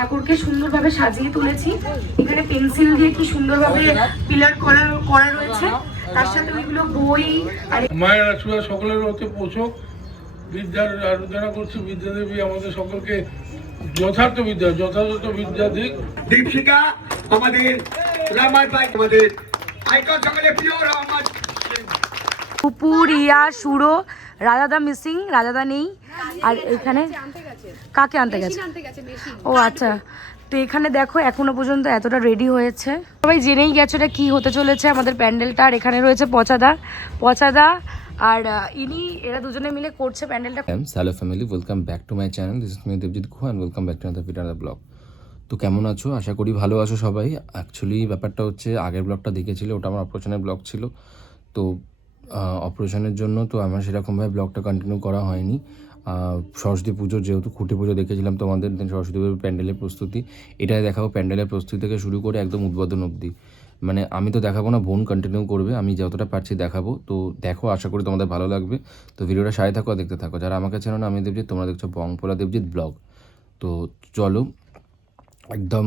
ঠাকুরকে সুন্দরভাবে সাজিয়ে তুলেছি। এখানে পেন্সিল দিয়ে কি সুন্দরভাবে পিলার করা রয়েছে, তার সাথে ওইগুলো বই আর মায়ের আশীর্বাদ সকলের হতে পোষক। বিদ্যার আরাধনা করছি, বিদ্যাদেবী আমাদের সকলকে যথার্থ বিদ্যা দিক। দীপশিকা আমাদের রামার ভাই, আমাদের আইকন সকলে প্রিয় রহমান পুপুর, রিয়া, সুরো, রাজাদা মিসিং, রাজাদা নেই। আর এখানে কাকে আনতে গেছে? ও আচ্ছা। তো এখানে দেখো এখনো পর্যন্ত এতটা রেডি হয়েছে, সবাই জেনেই গেছো এটা কি হতে চলেছে আমাদের প্যান্ডেলটা। আর এখানে রয়েছে পচাদা আর ইনি, এরা দুজনে মিলে করছে প্যান্ডেলটা। Hello family, welcome back to my channel. This is me Debjit Guha and welcome back to another video, another blog. তো কেমন আছো? আশা করি ভালো আছো সবাই। অ্যাকচুয়ালি ব্যাপারটা হচ্ছে, আগের ব্লগটা দেখেছিলে, ওটা আমার অপারেশনের ব্লগ ছিল। তো অপারেশনের জন্য তো আমার সেরকমভাবে ব্লগটা কন্টিনিউ করা হয়নি। সরস্বতী পুজো, যেহেতু খুঁটি পুজো দেখেছিলাম তোমাদের, দেন সরস্বতী পুজোর প্যান্ডেলের প্রস্তুতি, এটাই দেখাবো। প্যান্ডেলের প্রস্তুতি থেকে শুরু করে একদম উদ্বোধন অবধি, মানে আমি তো দেখাবো না, বোন কন্টিনিউ করবে, আমি যতটা পারছি দেখাবো। তো দেখো, আশা করি তোমাদের ভালো লাগবে। তো ভিডিওটা সাথে থাকো, দেখতে থাকো। যারা আমাকে চেনো না, আমি দেবজিৎ, তোমরা দেখছো বংপোলা দেবজিৎ ব্লগ। তো চলো একদম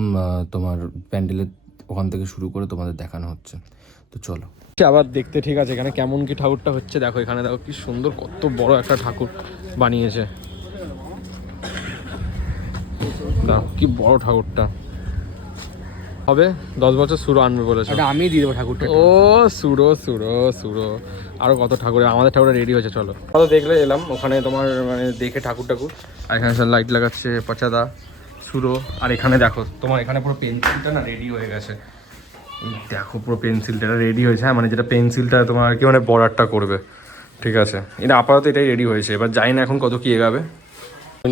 তোমার প্যান্ডেলের ওখান থেকে শুরু করে তোমাদের দেখানো হচ্ছে। তো চলো আবার দেখতে। ঠিক আছে, এখানে কেমন কি ঠাকুরটা হচ্ছে দেখো। এখানে দেখো কি সুন্দর, কত বড় একটা ঠাকুর বানিয়েছে। দেখো কি বড় ঠাকুরটা হবে। 10 বছর সুরো আনবে বলেছে। আমি দিয়ে দেবো ঠাকুরটা। ও সুরো সুরো সুরো, আরো কত ঠাকুরের। আমাদের ঠাকুরটা রেডি হয়েছে, চলো। তো দেখলে এলাম ওখানে তোমার, মানে দেখে ঠাকুর। আর এখানে সব লাইট লাগাচ্ছে পচাদা, সুরো। আর এখানে দেখো তোমার, এখানে পুরো পেন্সিলটা না রেডি হয়ে গেছে। দেখো পুরো পেন্সিলটা রেডি হয়েছে, হ্যাঁ, মানে যেটা পেন্সিলটা তোমার কি মানে বর্ডারটা করবে। ঠিক আছে, এটা আপাতত এটাই রেডি হয়েছে। এবার জানি না এখন কত কি এগাবে।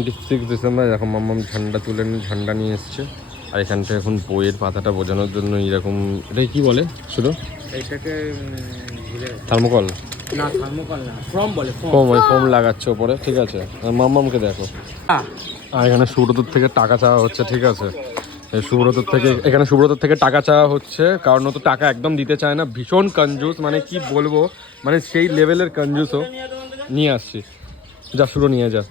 26 ডিসেম্বর দেখো মাম্মাম ঝান্ডা তুলে ঝান্ডা নিয়ে এসছে। আর এখানটা এখন বইয়ের পাতাটা বোঝানোর জন্য এরকম, এটাই কি বলে শুধু এইটাকে থার্মোকল, না থার্মোকল না, ফর্ম বলে, ফোম, ওই ফোম লাগাচ্ছে ওপরে। ঠিক আছে, আর মাম্মামকে দেখো। আর এখানে সুব্রতর থেকে টাকা চাওয়া হচ্ছে। ঠিক আছে, সুব্রতর থেকে, এখানে সুব্রতর থেকে টাকা চাওয়া হচ্ছে, কারণ ও তো টাকা একদম দিতে চায় না, ভীষণ কঞ্জুস, মানে কি বলবো, মানে সেই লেভেলের কঞ্জুসও। নিয়ে আসছি, যা শুরু নিয়ে যা।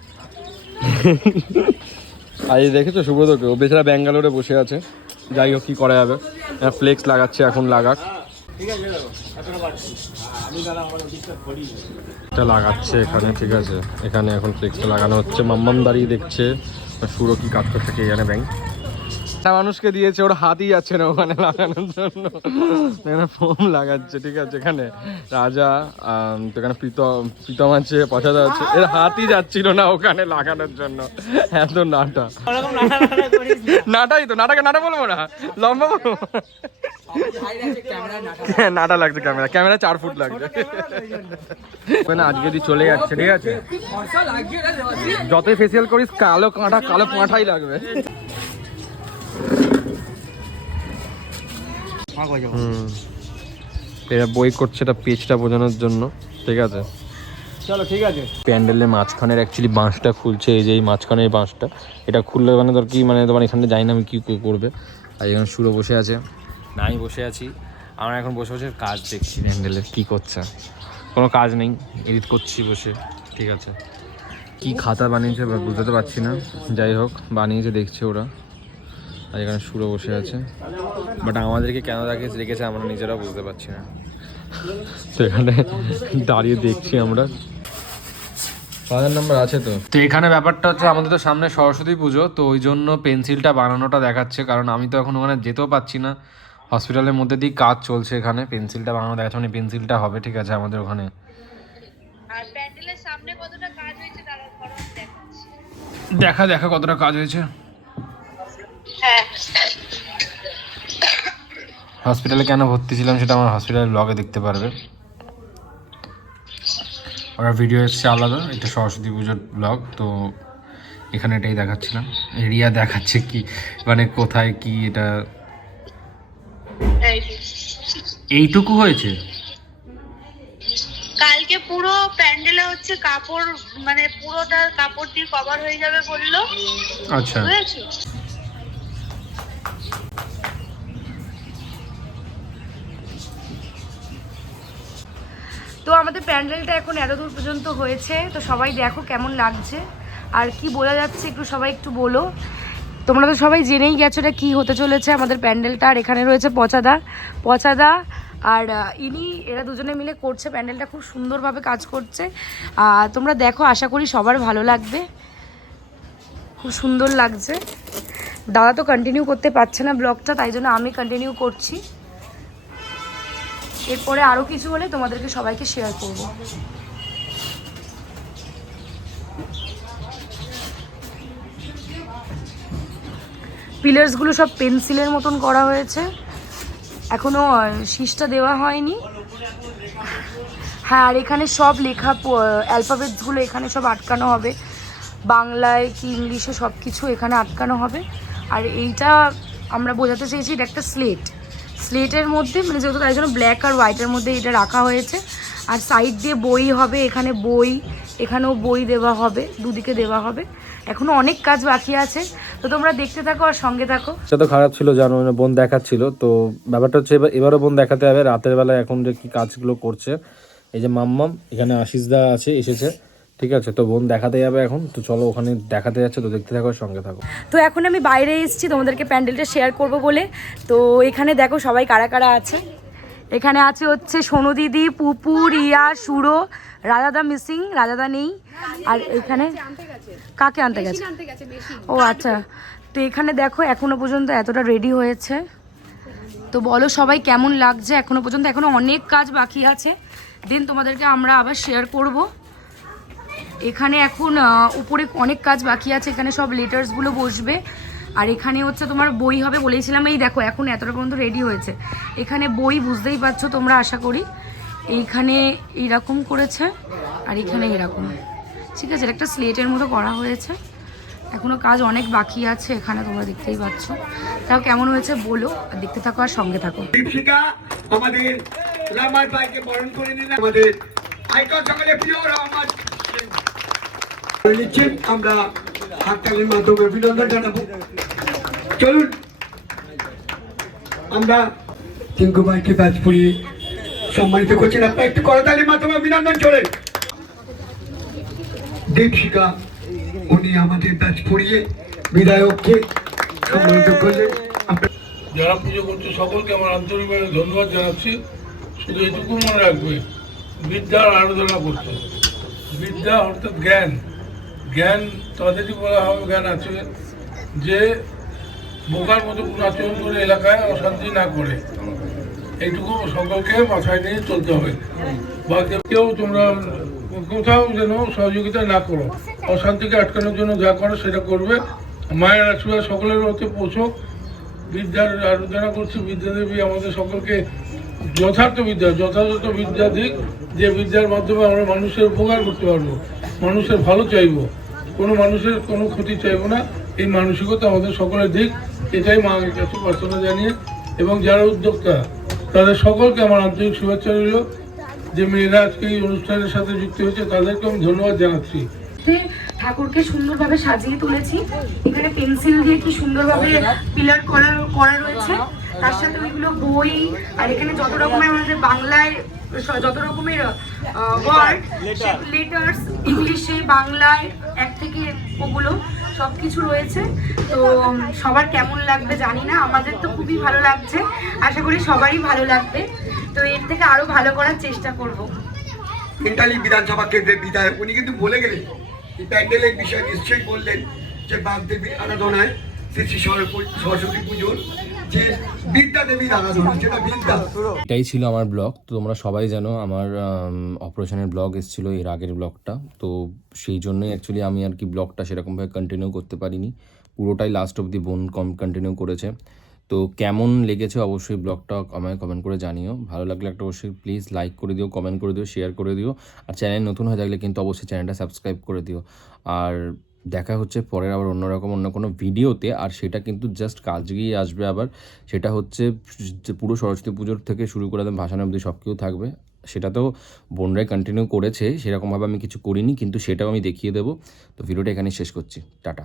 আর এই দেখেছো সুব্রতকে, ও বেচারা ব্যাঙ্গালোরে বসে আছে। যাই হোক, কী করা যাবে, ফ্লেক্স লাগাচ্ছে, এখন লাগাক। এটা লাগাচ্ছে এখানে। ঠিক আছে, এখানে এখন ফ্লেক্সটা লাগানো হচ্ছে। মাম্মাম দাঁড়িয়ে দেখছে, সুরো কি কাজ করছে কে জানে। ব্যাংক মানুষকে দিয়েছে, ওর হাতই যাচ্ছে না ওখানে লাগানোর জন্য, এখানে ফোম লাগাচ্ছে। ঠিক আছে, এখানে রাজা, এখানে প্রীতম আছে, পছাদা আছে, এর হাতই যাচ্ছিল না ওখানে লাগানোর জন্য। এত নাটা, নাটাই তো, নাটাকে নাটা বলবো না, লম্বা বলবো। নাটা লাগছে, ক্যামেরা 4 ফুট লাগছে। ওখানে আজকে যদি চলে যাচ্ছে। ঠিক আছে, যতই ফেসিয়াল করিস, কালো কাঁটা, কালো পাঁঠাই লাগবে। এটা বই করছে, এটা পেজটা বোঝানোর জন্য। ঠিক আছে, চলো ঠিক আছে। প্যান্ডেলের মাঝখানের অ্যাকচুয়ালি বাঁশটা খুলছে, এই যে এই মাঝখানের বাঁশটা, এটা খুললে মানে ধর কি, মানে তোমার এখানে জানি না আমি কী করবে। আর এখানে সুরো বসে আছে, না আমি বসে আছি। আমরা এখন বসে বসে কাজ দেখছি প্যান্ডেলের কী করছে। কোনো কাজ নেই, এডিট করছি বসে। ঠিক আছে, কি খাতা বানিয়েছে বুঝতে তো পারছি না, যাই হোক বানিয়েছে, দেখছে ওরা। আর এখানে সুরো বসে আছে, বাট আমাদেরকে কেন রেখেছে আমরা নিজেরাও বুঝতে পারছি না। তো এখানে দাঁড়িয়ে দেখছি আমরা। 5 নাম্বার আছে তো। তো এখানে ব্যাপারটা হচ্ছে, আমাদের তো সামনে সরস্বতী পুজো, তো ওই জন্য পেন্সিলটা বানানোটা দেখাচ্ছে, কারণ আমি তো এখন ওখানে যেতেও পারছি না। হসপিটালের মধ্যে দিয়ে কাজ চলছে, এখানে পেন্সিলটা বানানো দেখাচ্ছে, মানে পেন্সিলটা হবে। ঠিক আছে, আমাদের ওখানে। আর প্যান্ডেলের সামনে কতটা কাজ হয়েছে দাঁড়া ধরো দেখাচ্ছি। দেখা কতটা কাজ হয়েছে। হ্যাঁ, হসপিটালে কেন ভর্তি ছিলাম সেটা আমার হসপিটালের ব্লগে দেখতে পারবে। ওরা ভিডিও এসছে আলাদা, এটা সরস্বতী পুজোর ব্লগ। তো এখানে এটাই দেখাচ্ছিলাম। রিয়া দেখাচ্ছে কি, মানে কোথায় কি এটা, এইটুকু হয়েছে। কালকে পুরো প্যান্ডেলে হচ্ছে কাপড়, মানে পুরোটা কাপড় দিয়ে কভার হয়ে যাবে বললো। আচ্ছা, বুঝেছো? তো আমাদের প্যান্ডেলটা এখন এতদূর পর্যন্ত হয়েছে, তো সবাই দেখো কেমন লাগছে আর কি বোঝা যাচ্ছে, একটু সবাই একটু বলো। তোমরা তো সবাই জেনেই গেছো এটা কী হতে চলেছে আমাদের প্যান্ডেলটা। আর এখানে রয়েছে পচাদা আর এরা দুজনে মিলে করছে প্যান্ডেলটা, খুব সুন্দরভাবে কাজ করছে। তোমরা দেখো, আশা করি সবার ভালো লাগবে, খুব সুন্দর লাগছে। দাদা তো কন্টিনিউ করতে পারছে না ব্লগটা, তাই জন্য আমি কন্টিনিউ করছি। এরপরে আরও কিছু হলে তোমাদেরকে সবাইকে শেয়ার করবো। পিলার্সগুলো সব পেন্সিলের মতন করা হয়েছে, এখনও শীষটা দেওয়া হয়নি। হ্যাঁ, আর এখানে সব লেখা অ্যালফাবেটসগুলো এখানে সব আটকানো হবে, বাংলায় কি ইংলিশে সব কিছু এখানে আটকানো হবে। আর এইটা আমরা বোঝাতে চেয়েছি এটা একটা স্লেটের মধ্যে, মানে যেহেতু তাই জন্য ব্ল্যাক আর হোয়াইটের মধ্যে এটা রাখা হয়েছে। আর সাইড দিয়ে বই হবে, এখানে বই, এখানেও বই দেওয়া হবে, দুদিকে দেওয়া হবে। এখনও অনেক কাজ বাকি আছে, তো তোমরা দেখতে থাকো আর সঙ্গে থাকো। সেটা তো খারাপ ছিল, জানো, বোন দেখাচ্ছিল। তো ব্যাপারটা হচ্ছে এবারও বোন দেখাতে হবে রাতের বেলা এখন যে কি কাজগুলো করছে। এই যে মাম্মাম, এখানে আশিসদা আছে, এসেছে, ঠিক আছে। তো বোন দেখাতে যাবে এখন, তো চলো ওখানে দেখাতে যাচ্ছে, তো দেখতে থাকো, সঙ্গে থাকো। তো এখন আমি বাইরে এসেছি তোমাদেরকে প্যান্ডেলটা শেয়ার করব বলে। তো এখানে দেখো সবাই কারা কারা আছে। এখানে আছে হচ্ছে সোনু দিদি, পুপু, রিয়া, সুরো, রাজাদা মিসিং, রাজাদা নেই। আর এখানে কাকে আনতে গেছে? ও আচ্ছা। তো এখানে দেখো এখনো পর্যন্ত এতটা রেডি হয়েছে। তো বলো সবাই কেমন লাগছে এখনো পর্যন্ত? এখনো অনেক কাজ বাকি আছে, দিন তোমাদেরকে আমরা আবার শেয়ার করব। এখানে এখন উপরে অনেক কাজ বাকি আছে, এখানে সব লেটার্সগুলো বসবে। আর এখানে হচ্ছে তোমার বই হবে বলেছিলাম। এই দেখো এখন এতটা পর্যন্ত রেডি হয়েছে, এখানে বই বুঝতেই পারছো তোমরা আশা করি। এইখানে এইরকম করেছে আর এখানে এরকম, ঠিক আছে। এটা একটা স্লেটের মতো করা হয়েছে, এখনও কাজ অনেক বাকি আছে এখানে, তোমরা দেখতেই পাচ্ছ। তাও কেমন হয়েছে বলো, আর দেখতে থাকো আর সঙ্গে থাকো। দীপশিকা আমাদের রামার ভাইকে বরণ করে নিলেন, আমাদের আইকন সকলে প্রিয় রহমান নিচ্ছেন, আমরা হাততালির মাধ্যমে অভিনন্দন জানাবো। চলুন আমরা টিঙ্কু ভাইকে ব্যাচ পরিয়ে সম্মানিত করছেন, আপনার একটু করতালির মাধ্যমে অভিনন্দন চলেন। দীপশিকা উনি আমাদের ব্যাচ পরিয়ে বিধায়ককে সম্মানিত করলেন। যারা পুজো করছে সকলকে আমার আন্তরিকভাবে ধন্যবাদ জানাচ্ছি। শুধু এটুকু মনে রাখবে, বিদ্যার আরাধনা করতে, বিদ্যা অর্থাৎ জ্ঞান। জ্ঞান তাদেরই বলা হবে জ্ঞান আছে যে বোকার মতো কোনো আচরণ করে এলাকায় অশান্তি না করে। এইটুকু সকলকে মাথায় নিয়ে চলতে হবে। বা কেউ তোমরা কোথাও যেন সহযোগিতা না করো, অশান্তিকে আটকানোর জন্য যা করো সেটা করবে। মায়ের আশীর্বাদ সকলের মধ্যে পৌঁছক। বিদ্যার আরাধনা করছি, বিদ্যাদেবী আমাদের সকলকে যথার্থ বিদ্যা দিক, যে বিদ্যার মাধ্যমে আমরা মানুষের উপকার করতে পারবো, মানুষের ভালো চাইবো, কোনো মানুষের কোনো ক্ষতি চাইবো না। এই মানসিকতা আমাদের সকলের দিক, এটাই মায়ের কাছে প্রার্থনা জানিয়ে, এবং যারা উদ্যোক্তা তাদের সকলকে আমার আন্তরিক শুভেচ্ছা রইল। যে মেয়েরা আজকে এই অনুষ্ঠানের সাথে যুক্ত হয়েছে তাদেরকে আমি ধন্যবাদ জানাচ্ছি। ঠাকুরকে সুন্দরভাবে সাজিয়ে তুলেছি, এখানে পেন্সিল দিয়ে কি সুন্দরভাবে পিলার করা রয়েছে, তার সাথে ওইগুলো বই। আর এখানে যত রকমের আমাদের বাংলায় যত রকমের ওয়ার্ড, লেটার্স, ইংলিশে, বাংলায় এক থেকে ওগুলো সব কিছু রয়েছে। তো সবার কেমন লাগবে জানি না, আমাদের তো খুবই ভালো লাগছে, আশা করি সবারই ভালো লাগবে। তো এর থেকে আরো ভালো করার চেষ্টা করব। ইন্টালি বিধানসভা কেন্দ্রের বিধায়ক উনি কিন্তু বলে গেলেন, এই প্যান্ডেলের বিষয়ে নিশ্চয়ই বললেন যে বাগদেবীর আরাধনায় শ্রী শ্রী সরস্বতী পুজোর যে বিদ্যা দেবীর আরাধনা, সেটা বিদ্যা। এটাই ছিল আমার ব্লগ। তো তোমরা সবাই জানো আমার অপারেশনের ব্লগ এসেছিলো এর আগের ব্লগটা, তো সেই জন্যই অ্যাকচুয়ালি আমি আর কি ব্লগটা সেরকমভাবে কন্টিনিউ করতে পারিনি, পুরোটাই লাস্ট অবধি বোন কন্টিনিউ করেছে। তো কেমন লেগেছে অবশ্যই ব্লগটা আমায় কমেন্ট করে জানিও। ভালো লাগলে একটা অবশ্যই প্লিজ লাইক করে দিও, কমেন্ট করে দিও, শেয়ার করে দিও। আর চ্যানেল নতুন হয়ে থাকলে কিন্তু অবশ্যই চ্যানেলটা সাবস্ক্রাইব করে দিও। আর দেখা হচ্ছে পরের আবার অন্য কোনো ভিডিওতে, আর সেটা কিন্তু জাস্ট কালকেই আসবে আবার। সেটা হচ্ছে পুরো সরস্বতী পুজোর থেকে শুরু করে একদম ভাসান অবধি সব কিছু থাকবে। সেটাতেও বোনরাই কন্টিনিউ করেছে, সেরকমভাবে আমি কিছু করিনি, কিন্তু সেটাও আমি দেখিয়ে দেবো। তো ভিডিওটা এখানেই শেষ করছি, টাটা।